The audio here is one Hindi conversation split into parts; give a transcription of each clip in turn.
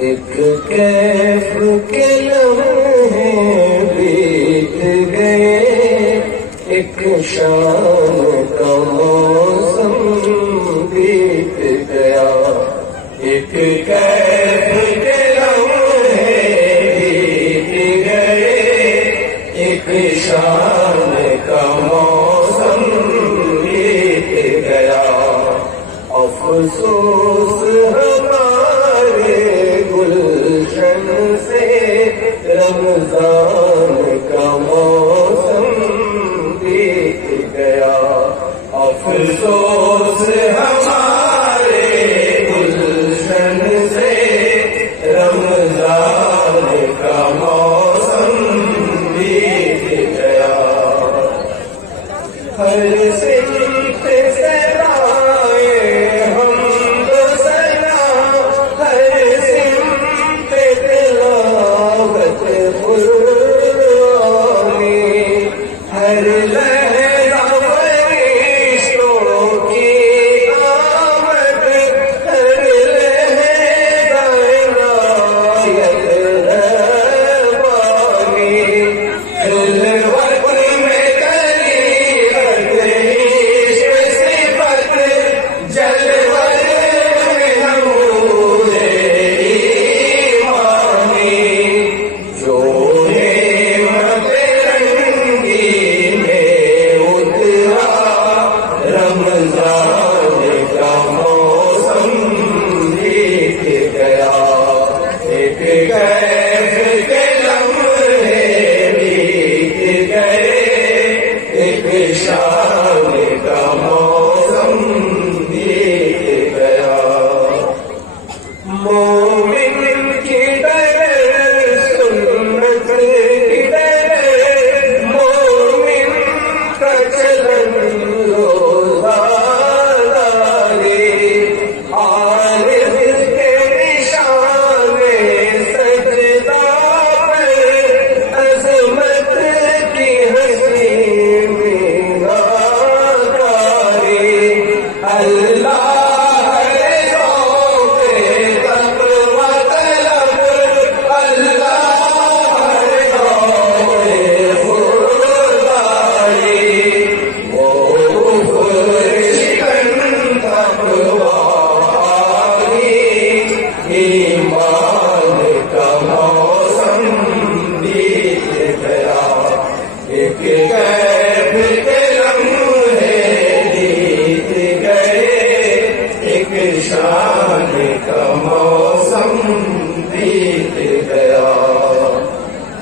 एक कैफ के लम्हे बीत गए, एक शाम का मौसम बीत गया। एक कैफ के लम्हे बीत गए, एक शाम का मौसम बीत गया। अफसोस हमारे गुलशन से रमजान का मौसम बीत गया। अफसोस हमारे गुलशन से रमजान का मौसम बीत गया। हर सिमत से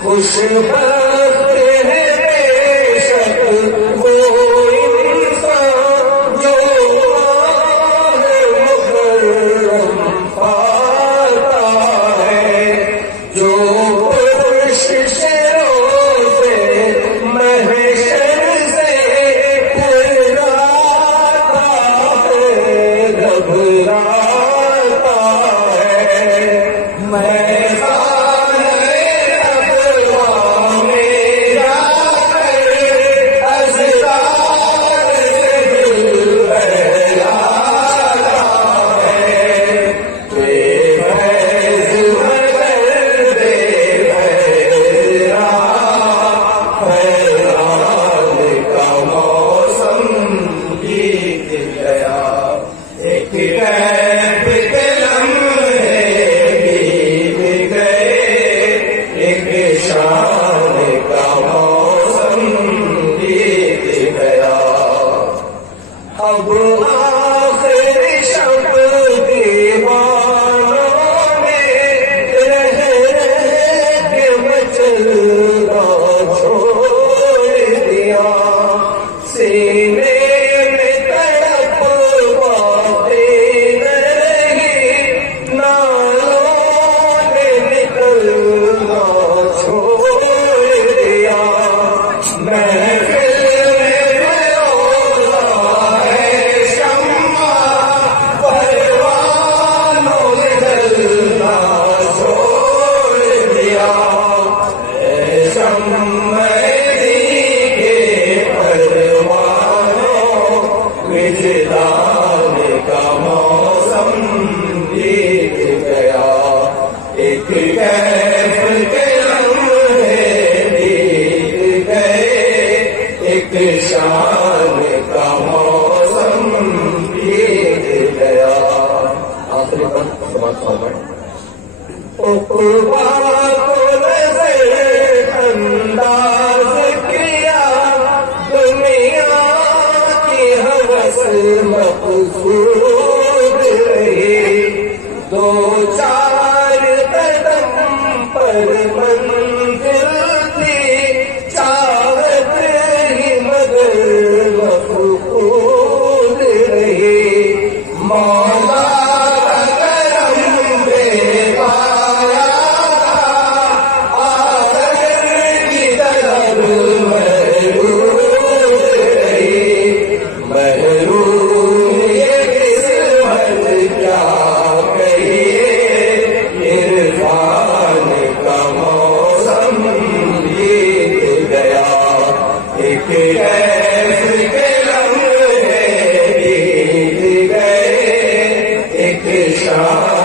खुशबख्त है बेशक वो इंसान जो मुकर्रम पाता है, जो पुरशरों से महशर से घबराता है, घबराता है। मैं शान का मौसम बीत गया। आखिरी पर समाप्त फरमाएं। उक़बा को नज़रअंदाज़ किया, दुनिया की हवस मक़सूद रही। दो चार कदम पर मंजिल थी, चाहत ही मगर मफ़क़ूद रही। मौला का करम बेपाया था, आदर की तरफ महरूम रही। महरूम ये किस्मत क्या कहिए, इरफान का मौसम बीत गया। एक कैफ के लम्हे बीत गए, एक शाम